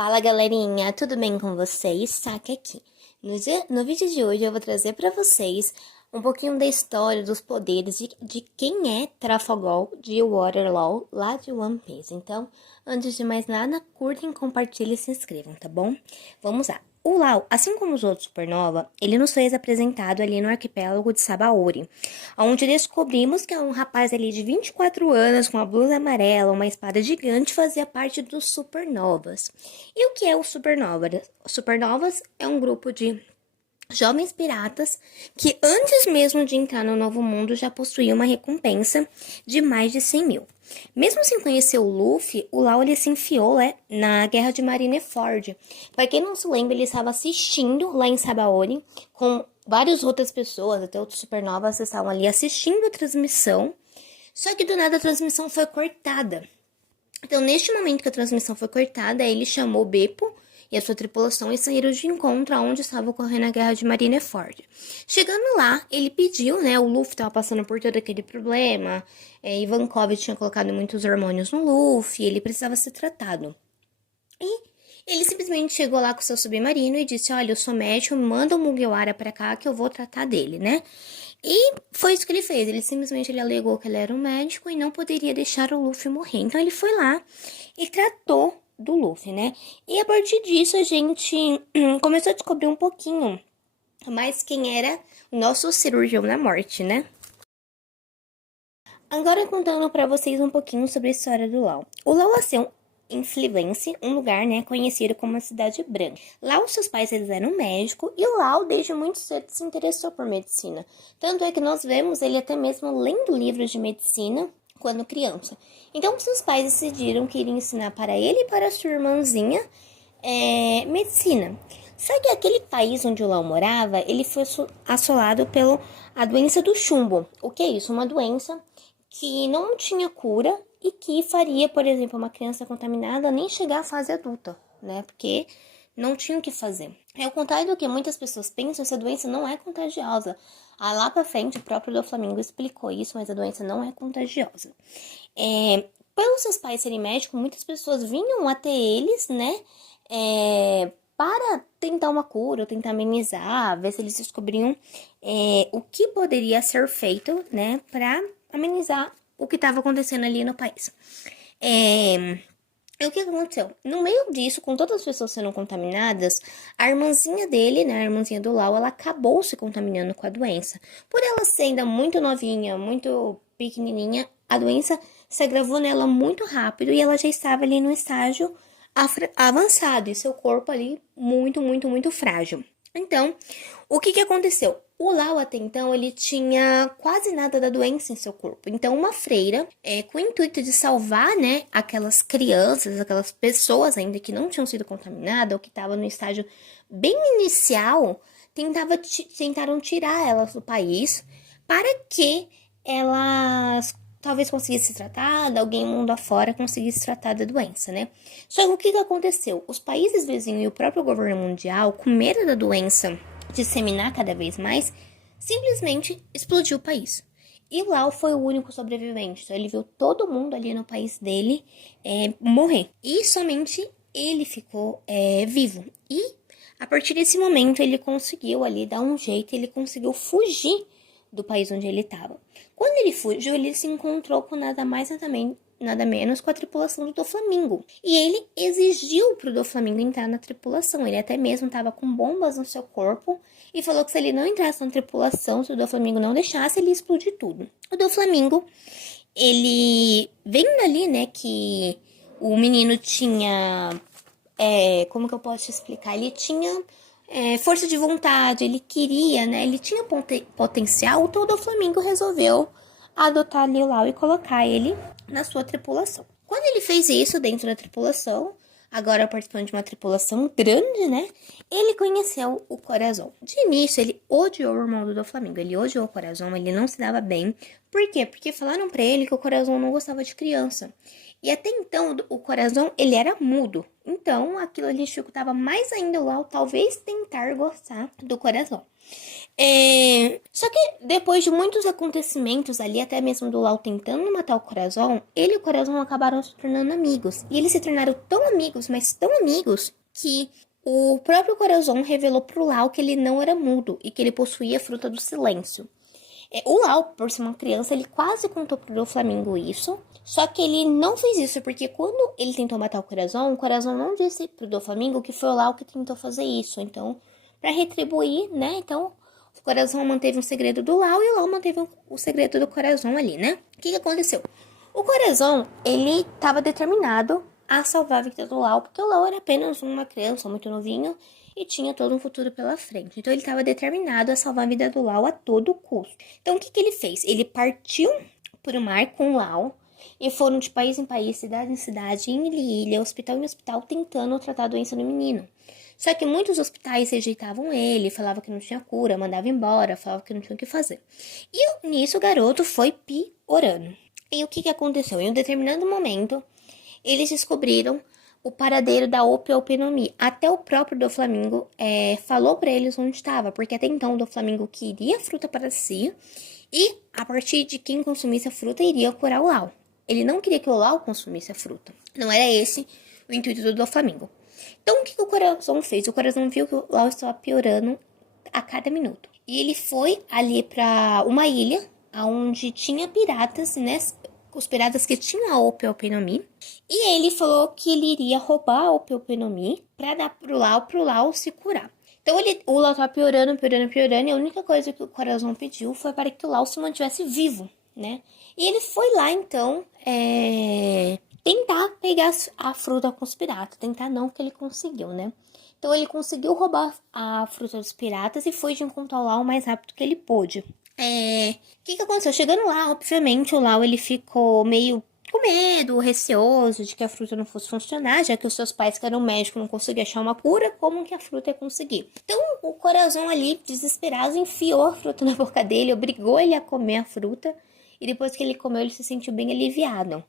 Fala galerinha, tudo bem com vocês? Saque aqui. No vídeo de hoje eu vou trazer para vocês um pouquinho da história dos poderes de quem é Trafalgar de Waterloo, lá de One Piece. Então, antes de mais nada, curtem, compartilhem e se inscrevam, tá bom? Vamos lá. O Lau, assim como os outros Supernova, ele nos fez apresentado ali no arquipélago de Sabaody, onde descobrimos que um rapaz ali de 24 anos, com uma blusa amarela, uma espada gigante, fazia parte dos Supernovas. E o que é o Supernovas? Supernovas é um grupo de jovens piratas que antes mesmo de entrar no Novo Mundo já possuíam uma recompensa de mais de 100 mil. Mesmo sem conhecer o Luffy, o Lau ele se enfiou na Guerra de Marineford. Para quem não se lembra, ele estava assistindo lá em Sabaody com várias outras pessoas, até outros supernovas estavam ali assistindo a transmissão. Só que do nada a transmissão foi cortada. Então, neste momento que a transmissão foi cortada, ele chamou Beppo e a sua tripulação e saíram de encontro aonde estava ocorrendo a guerra de Marineford. Chegando lá, ele pediu, o Luffy estava passando por todo aquele problema, Ivankov tinha colocado muitos hormônios no Luffy, ele precisava ser tratado. E ele simplesmente chegou lá com seu submarino e disse, olha, eu sou médico, manda o Mugiwara pra cá que eu vou tratar dele, né? E foi isso que ele fez, ele alegou que ele era um médico e não poderia deixar o Luffy morrer. Então ele foi lá e tratou do Luffy, né? E a partir disso a gente começou a descobrir um pouquinho mais quem era o nosso cirurgião da morte, né? Agora contando pra vocês um pouquinho sobre a história do Lau. O Lau nasceu em Flivense, um lugar, conhecido como a Cidade Branca. Lá os seus pais eles eram médicos e o Lau desde muito cedo se interessou por medicina. Tanto é que nós vemos ele até mesmo lendo livros de medicina quando criança. Então seus pais decidiram que iriam ensinar para ele e para sua irmãzinha medicina. Só que aquele país onde o Lau morava, ele foi assolado pela doença do chumbo. O que é isso? Uma doença que não tinha cura e que faria, por exemplo, uma criança contaminada nem chegar à fase adulta, né? Porque não tinha o que fazer. Ao contrário do que muitas pessoas pensam, essa doença não é contagiosa. Lá pra frente, o próprio Doflamingo explicou isso, mas a doença não é contagiosa. Pelos seus pais serem médicos, muitas pessoas vinham até eles, para tentar uma cura, tentar amenizar, ver se eles descobriam o que poderia ser feito, para amenizar o que estava acontecendo ali no país. E o que aconteceu? No meio disso, com todas as pessoas sendo contaminadas, a irmãzinha dele, a irmãzinha do Lau, ela acabou se contaminando com a doença. Por ela ser ainda muito novinha, muito pequenininha, a doença se agravou nela muito rápido e ela já estava ali no estágio avançado e seu corpo ali muito, muito, muito frágil. Então, o que aconteceu? O Lau, até então, ele tinha quase nada da doença em seu corpo. Então, uma freira, com o intuito de salvar, aquelas crianças, aquelas pessoas ainda que não tinham sido contaminadas ou que estavam no estágio bem inicial, tentaram tirar elas do país para que elas talvez conseguisse tratar, alguém mundo afora conseguisse tratar da doença, Só que o que aconteceu? Os países vizinhos e o próprio governo mundial, com medo da doença disseminar cada vez mais, simplesmente explodiu o país. E Lau foi o único sobrevivente, então ele viu todo mundo ali no país dele morrer. E somente ele ficou vivo. E a partir desse momento ele conseguiu ali dar um jeito, ele conseguiu fugir do país onde ele estava. Quando ele fugiu, ele se encontrou com nada mais nada menos com a tripulação do Doflamingo. E ele exigiu pro Doflamingo entrar na tripulação. Ele até mesmo estava com bombas no seu corpo e falou que se ele não entrasse na tripulação, se o Doflamingo não deixasse, ele ia explodir tudo. O Doflamingo, ele vendo ali, que o menino tinha como que eu posso te explicar? Ele tinha força de vontade, ele queria, ele tinha potencial, então o Doflamingo resolveu adotar ali o Lau e colocar ele na sua tripulação. Quando ele fez isso dentro da tripulação, agora participando de uma tripulação grande, ele conheceu o Corazon. De início, ele odiou o irmão do Doflamingo, ele odiou o Corazon, ele não se dava bem. Por quê? Porque falaram pra ele que o Corazon não gostava de criança. E até então, o Corazon, ele era mudo. Então, aquilo ali dificultava mais ainda o Lau talvez tentar gostar do Corazon. Só que depois de muitos acontecimentos ali, até mesmo do Lau tentando matar o Corazon, ele e o Corazon acabaram se tornando amigos. E eles se tornaram tão amigos, mas tão amigos, que o próprio Corazon revelou pro Lau que ele não era mudo e que ele possuía a fruta do silêncio. O Lau, por ser uma criança, ele quase contou pro Doflamingo isso. Só que ele não fez isso, porque quando ele tentou matar o Corazon não disse pro Doflamingo que foi o Lau que tentou fazer isso. Então, pra retribuir, né? Então, o Corazon manteve um segredo do Lau e o Lau manteve o segredo do Corazon ali, né? O que aconteceu? O Corazon, ele tava determinado a salvar a vida do Lau, porque o Lau era apenas uma criança muito novinho e tinha todo um futuro pela frente. Então ele estava determinado a salvar a vida do Lau a todo custo. Então o que ele fez? Ele partiu para o mar com o Lau e foram de país em país, cidade em cidade, ilha em ilha, hospital em hospital, tentando tratar a doença no menino. Só que muitos hospitais rejeitavam ele, falavam que não tinha cura, mandavam embora, falavam que não tinha o que fazer. E nisso o garoto foi piorando. E o que aconteceu? Em um determinado momento, eles descobriram o paradeiro da Opiopenomia. Até o próprio Doflamingo falou para eles onde estava, porque até então o Doflamingo queria a fruta para si e a partir de quem consumisse a fruta iria curar o Lau. Ele não queria que o Lau consumisse a fruta. Não era esse o intuito do Doflamingo. Então o que o Corazon fez? O Corazon viu que o Lau estava piorando a cada minuto. E ele foi ali para uma ilha onde tinha piratas, né? Os piratas que tinham a Opiopenomia. E ele falou que ele iria roubar a Opiopenomia pra dar pro Lau se curar. Então o Lau tava piorando, e a única coisa que o Corazon pediu foi para que o Lau se mantivesse vivo, né? E ele foi lá, então, tentar pegar a fruta com os piratas. Tentar não, que ele conseguiu, né? Então ele conseguiu roubar a fruta dos piratas e foi de encontrar o Lau o mais rápido que ele pôde. O que aconteceu? Chegando lá, obviamente, o Lau ele ficou meio com medo, receoso de que a fruta não fosse funcionar, já que os seus pais, que eram médicos, não conseguiam achar uma cura, como que a fruta ia conseguir? Então, o Corazon ali, desesperado, enfiou a fruta na boca dele, obrigou ele a comer a fruta, e depois que ele comeu, ele se sentiu bem aliviado.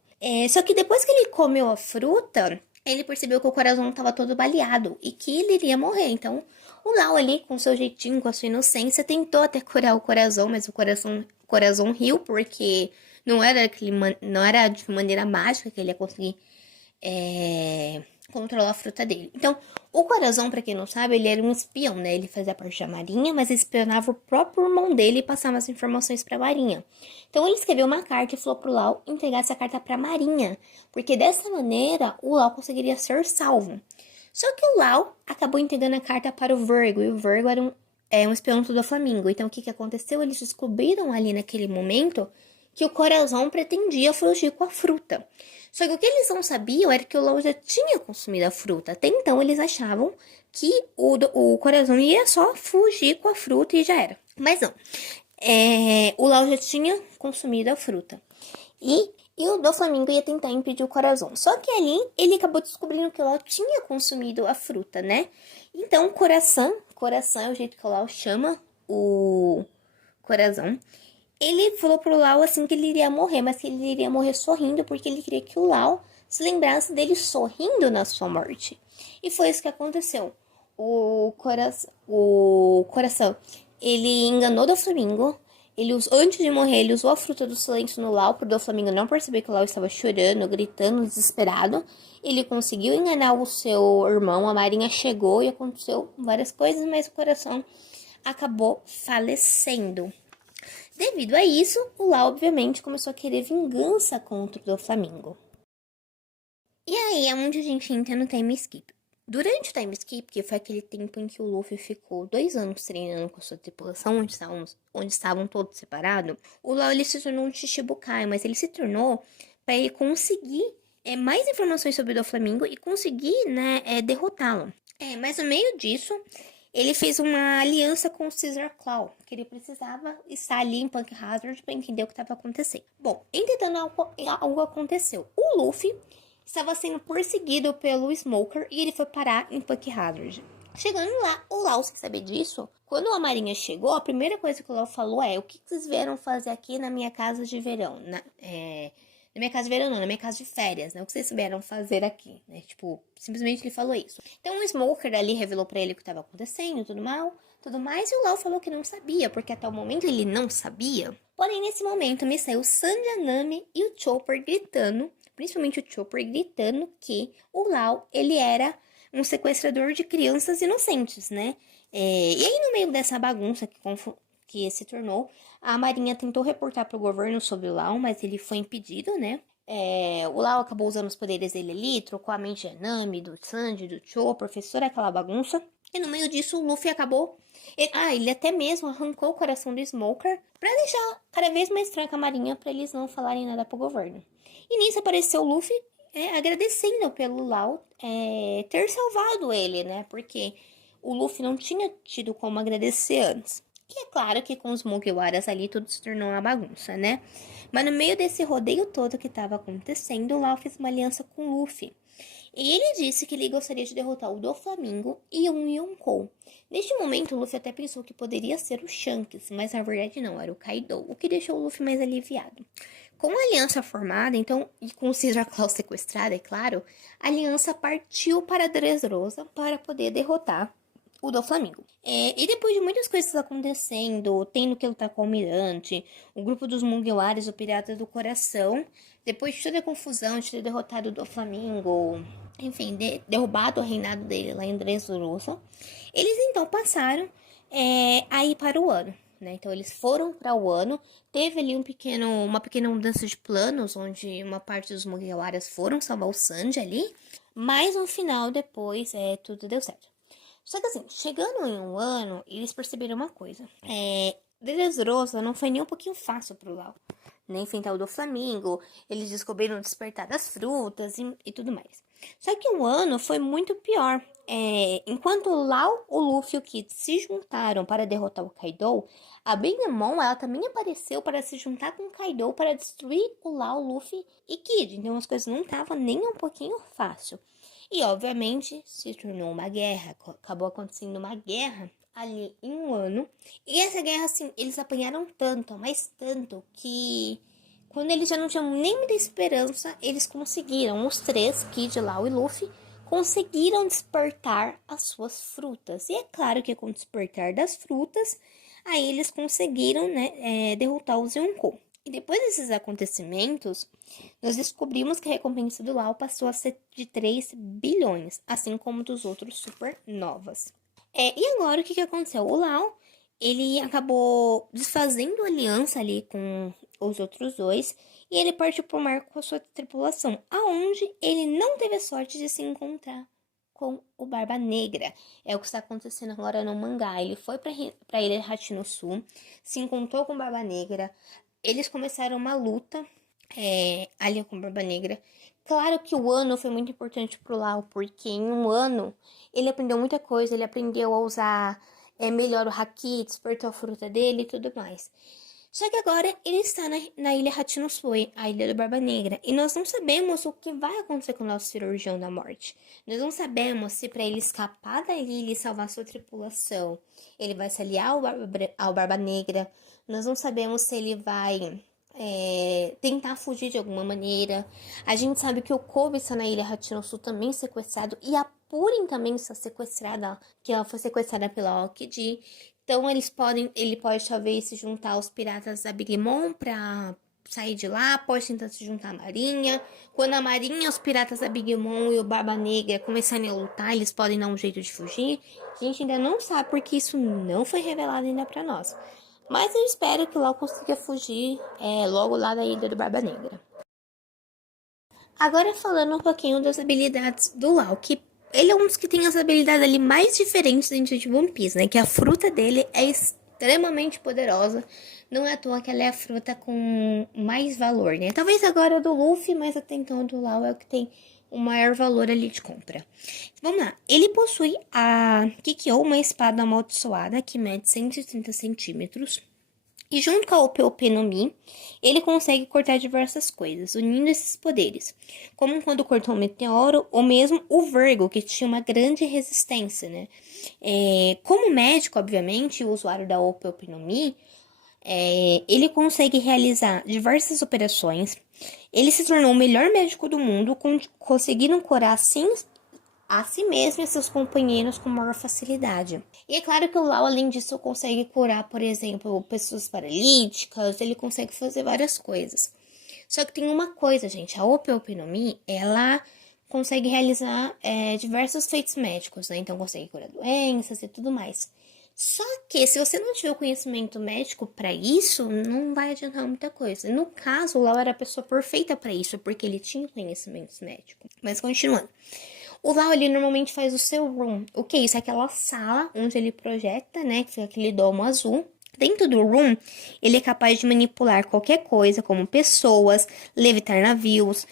Só que depois que ele comeu a fruta, ele percebeu que o Corazon estava todo baleado e que ele iria morrer. Então, o Lau ali, com seu jeitinho, com a sua inocência, tentou até curar o Corazon, mas o Corazon riu, porque não era de maneira mágica que ele ia conseguir controlar a fruta dele. Então, o Corazon, pra quem não sabe, ele era um espião, né? Ele fazia parte da marinha, mas espionava o próprio irmão dele e passava as informações pra marinha. Então, ele escreveu uma carta e falou pro Lau entregar essa carta pra marinha, porque dessa maneira o Lau conseguiria ser salvo. Só que o Lau acabou entregando a carta para o Virgo, e o Virgo era um espião do Doflamingo. Então, o que aconteceu? Eles descobriram ali naquele momento que o Corazon pretendia fugir com a fruta. Só que o que eles não sabiam era que o Lau já tinha consumido a fruta. Até então, eles achavam que o Corazon ia só fugir com a fruta e já era. Mas não. O Lau já tinha consumido a fruta. E o Doflamingo ia tentar impedir o Corazon. Só que ali, ele acabou descobrindo que o Lau tinha consumido a fruta, né? Então, Coração é o jeito que o Lau chama o Corazon. Ele falou pro Lau assim que ele iria morrer, mas que ele iria morrer sorrindo, porque ele queria que o Lau se lembrasse dele sorrindo na sua morte. E foi isso que aconteceu. O Coração, ele enganou o Doflamingo. Antes de morrer, ele usou a fruta do silêncio no Lau, pro Doflamingo não perceber que o Lau estava chorando, gritando, desesperado. Ele conseguiu enganar o seu irmão, a Marinha chegou e aconteceu várias coisas, mas o Coração acabou falecendo. Devido a isso, o Lau obviamente começou a querer vingança contra o Doflamingo. E aí é onde a gente entra no time skip. Durante o time skip, que foi aquele tempo em que o Luffy ficou 2 anos treinando com a sua tripulação, onde estavam todos separados, o Lau ele se tornou um Chichibukai, mas ele se tornou para ele conseguir mais informações sobre o Doflamingo e conseguir, né, derrotá-lo. Mas no meio disso, ele fez uma aliança com o Caesar Claw, que ele precisava estar ali em Punk Hazard para entender o que estava acontecendo. Bom, entretanto, algo aconteceu. O Luffy estava sendo perseguido pelo Smoker e ele foi parar em Punk Hazard. Chegando lá, o Lau, sem saber disso, quando a Marinha chegou, a primeira coisa que o Lau falou o que vocês vieram fazer aqui na minha casa de verão? Na minha casa de verão não, na minha casa de férias, né? O que vocês vieram fazer aqui, né? Tipo, simplesmente ele falou isso. Então o Smoker ali revelou pra ele o que estava acontecendo, tudo mal. tudo mais, e o Lau falou que não sabia, porque até o momento ele não sabia. Porém, nesse momento, me saiu o Sanji, a Nami e o Chopper gritando, principalmente o Chopper gritando que o Lau, ele era um sequestrador de crianças inocentes, né? E aí, no meio dessa bagunça que se tornou, a Marinha tentou reportar para o governo sobre o Lau, mas ele foi impedido, né? O Lau acabou usando os poderes dele ali, trocou a mente da Nami, do Sanji, do Chopper, fez toda aquela bagunça. E no meio disso, o Luffy acabou... ele até mesmo arrancou o coração do Smoker pra deixar cada vez mais franca a Marinha pra eles não falarem nada pro governo. E nisso apareceu o Luffy agradecendo pelo Lau ter salvado ele, né? Porque o Luffy não tinha tido como agradecer antes. E é claro que com os Mugiwaras ali tudo se tornou uma bagunça, né? Mas no meio desse rodeio todo que estava acontecendo, o Lau fez uma aliança com o Luffy. E ele disse que ele gostaria de derrotar o Doflamingo e um Yonkou. Neste momento, o Luffy até pensou que poderia ser o Shanks, mas na verdade não, era o Kaido, o que deixou o Luffy mais aliviado. Com a aliança formada, então, e com o Caesar Claw sequestrado, é claro, a aliança partiu para Dressrosa para poder derrotar o Doflamingo. E depois de muitas coisas acontecendo, tendo que lutar com o Almirante, o grupo dos Mugiwaras, o Pirata do Coração, depois de toda a confusão de ter derrotado o Doflamingo, enfim, derrubado o reinado dele lá em Dressrosa, eles então passaram a ir para o Wano. Né? Então eles foram para o Wano, teve ali uma pequena mudança de planos, onde uma parte dos Mugiwaras foram salvar o Sanji ali, mas no final depois tudo deu certo. Só que assim, chegando em um ano, eles perceberam uma coisa. Dressrosa não foi nem um pouquinho fácil pro Lau. Nem enfrentar o Doflamingo, eles descobriram o despertar das frutas e tudo mais. Só que o ano foi muito pior. Enquanto o Lau, o Luffy e o Kid se juntaram para derrotar o Kaido, a Big Mom, ela também apareceu para se juntar com o Kaido para destruir o Lau, Luffy e Kid. Então as coisas não estavam nem um pouquinho fácil. E, obviamente, se tornou uma guerra. Acabou acontecendo uma guerra ali em um ano. E essa guerra, assim, eles apanharam tanto, mas tanto, que quando eles já não tinham nem muita esperança, eles conseguiram, os três, Kid, Lau e Luffy, conseguiram despertar as suas frutas. E é claro que com o despertar das frutas, aí eles conseguiram, né, derrotar os Yonkou. E depois desses acontecimentos, nós descobrimos que a recompensa do Lau passou a ser de 3 bilhões, assim como dos outros supernovas. E agora o que aconteceu? O Lau, ele acabou desfazendo aliança ali com os outros dois e ele partiu pro mar com a sua tripulação, aonde ele não teve a sorte de se encontrar com o Barba Negra. É o que está acontecendo agora no mangá. Ele foi para Ilha Hachinosu, se encontrou com o Barba Negra. Eles começaram uma luta ali com Barba Negra. Claro que o ano foi muito importante pro Lau, porque em um ano ele aprendeu muita coisa, ele aprendeu a usar melhor o Haki, despertou a fruta dele e tudo mais. Só que agora ele está na Ilha Hachinosuke, a Ilha do Barba Negra, e nós não sabemos o que vai acontecer com o nosso cirurgião da morte. Nós não sabemos se para ele escapar da ilha e salvar sua tripulação, ele vai se aliar ao Barba Negra. Nós não sabemos se ele vai tentar fugir de alguma maneira. A gente sabe que o Kobe está na Ilha Hachinosu também sequestrado, e a Purin também está sequestrada, que ela foi sequestrada pela Okiji. Então ele pode talvez se juntar aos piratas da Big Mom pra sair de lá, pode tentar se juntar à Marinha. Quando a Marinha, os piratas da Big Mom e o Barba Negra começarem a lutar, eles podem dar um jeito de fugir. A gente ainda não sabe porque isso não foi revelado ainda pra nós. Mas eu espero que o Lau consiga fugir logo lá da Ilha do Barba Negra. Agora falando um pouquinho das habilidades do Lau, que ele é um dos que tem as habilidades ali mais diferentes dentro de One Piece, né? Que a fruta dele é extremamente poderosa. Não é à toa que ela é a fruta com mais valor, né? Talvez agora a do Luffy, mas até então a do Lau é o que tem o maior valor ali de compra. Vamos lá. Ele possui a Kikyo, uma espada amaldiçoada que mede 130 centímetros. E junto com a OP no Mi, ele consegue cortar diversas coisas, unindo esses poderes. Como quando cortou um meteoro, ou mesmo o Virgo, que tinha uma grande resistência, né? Como médico, obviamente, o usuário da OP no Mi, ele consegue realizar diversas operações. Ele se tornou o melhor médico do mundo, conseguindo curar a si mesmo e a seus companheiros com maior facilidade. E é claro que o Lau, além disso, consegue curar, por exemplo, pessoas paralíticas, ele consegue fazer várias coisas. Só que tem uma coisa, gente, a Ope Ope no Mi, ela consegue realizar diversos feitos médicos, né? Então consegue curar doenças e tudo mais. Só que se você não tiver o conhecimento médico para isso, não vai adiantar muita coisa. No caso, o Lau era a pessoa perfeita para isso, porque ele tinha conhecimento médico. Mas continuando. O Lau, ele normalmente faz o seu room. O que é isso? É aquela sala onde ele projeta, né? Que fica aquele domo azul. Dentro do room, ele é capaz de manipular qualquer coisa, como pessoas, levitar navios,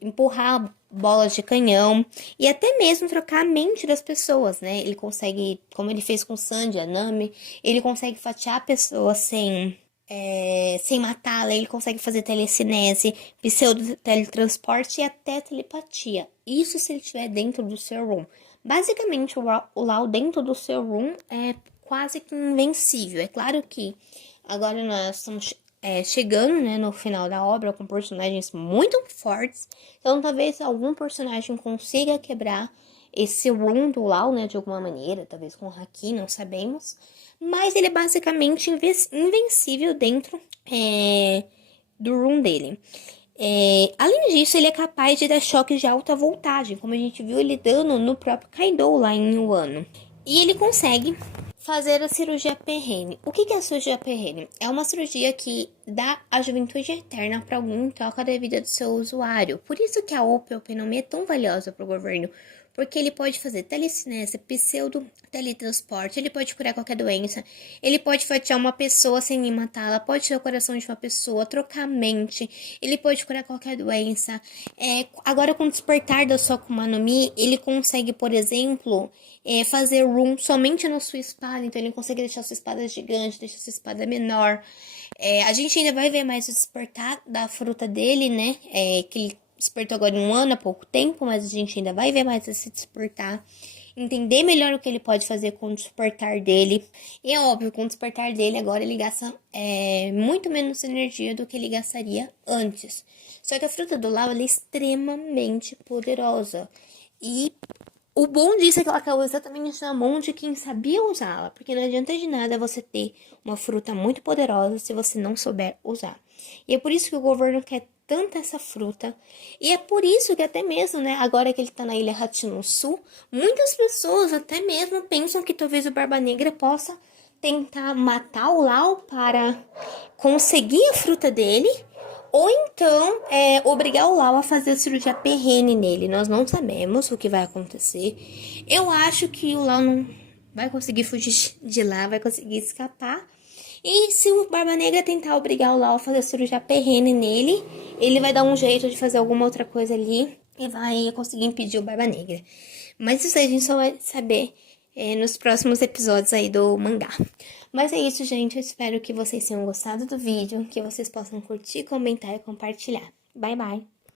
empurrar bolas de canhão e até mesmo trocar a mente das pessoas, né? Ele consegue, como ele fez com Sandy, a Nami, ele consegue fatiar a pessoa sem matá-la, ele consegue fazer telecinese, pseudo-teletransporte e até telepatia. Isso se ele estiver dentro do seu room. Basicamente, o Lau dentro do seu room é quase que invencível. É claro que agora nós estamos chegando, né, no final da obra com personagens muito fortes. Então, talvez algum personagem consiga quebrar esse room do Lau, né, de alguma maneira. Talvez com o Haki, não sabemos. Mas ele é basicamente invencível dentro do room dele. Além disso, ele é capaz de dar choques de alta voltagem, como a gente viu ele dando no próprio Kaido lá em Wano. E ele consegue fazer a cirurgia perrene. O que é a cirurgia perrene? É uma cirurgia que dá a juventude eterna para alguém em troca da vida do seu usuário. Por isso que a Ope Ope no Mi é tão valiosa para o governo. Porque ele pode fazer telecinese, pseudo-teletransporte, ele pode curar qualquer doença, ele pode fatiar uma pessoa sem nem matá-la, pode tirar o coração de uma pessoa, trocar a mente, ele pode curar qualquer doença. Agora, com o despertar da sua Akuma no Mi, ele consegue, por exemplo, fazer room somente na sua espada, então ele consegue deixar sua espada gigante, deixar sua espada menor. A gente ainda vai ver mais o despertar da fruta dele, né? Que ele despertou agora em um ano, há pouco tempo, mas a gente ainda vai ver mais esse despertar. Entender melhor o que ele pode fazer com o despertar dele. E é óbvio, com o despertar dele, agora ele gasta muito menos energia do que ele gastaria antes. Só que a fruta do Lau, ela é extremamente poderosa. E o bom disso é que ela caiu exatamente na mão de quem sabia usá-la. Porque não adianta de nada você ter uma fruta muito poderosa se você não souber usar. E é por isso que o governo quer tanto essa fruta. E é por isso que até mesmo, né, agora que ele tá na ilha Hachinosu, muitas pessoas até mesmo pensam que talvez o Barba Negra possa tentar matar o Lau para conseguir a fruta dele, ou então obrigar o Lau a fazer a cirurgia perrene nele. Nós não sabemos o que vai acontecer. Eu acho que o Lau não vai conseguir fugir de lá, vai conseguir escapar. E se o Barba Negra tentar obrigar o Lau a fazer a cirurgia perrene nele, ele vai dar um jeito de fazer alguma outra coisa ali e vai conseguir impedir o Barba Negra. Mas isso aí a gente só vai saber nos próximos episódios aí do mangá. Mas é isso, gente. Eu espero que vocês tenham gostado do vídeo, que vocês possam curtir, comentar e compartilhar. Bye, bye!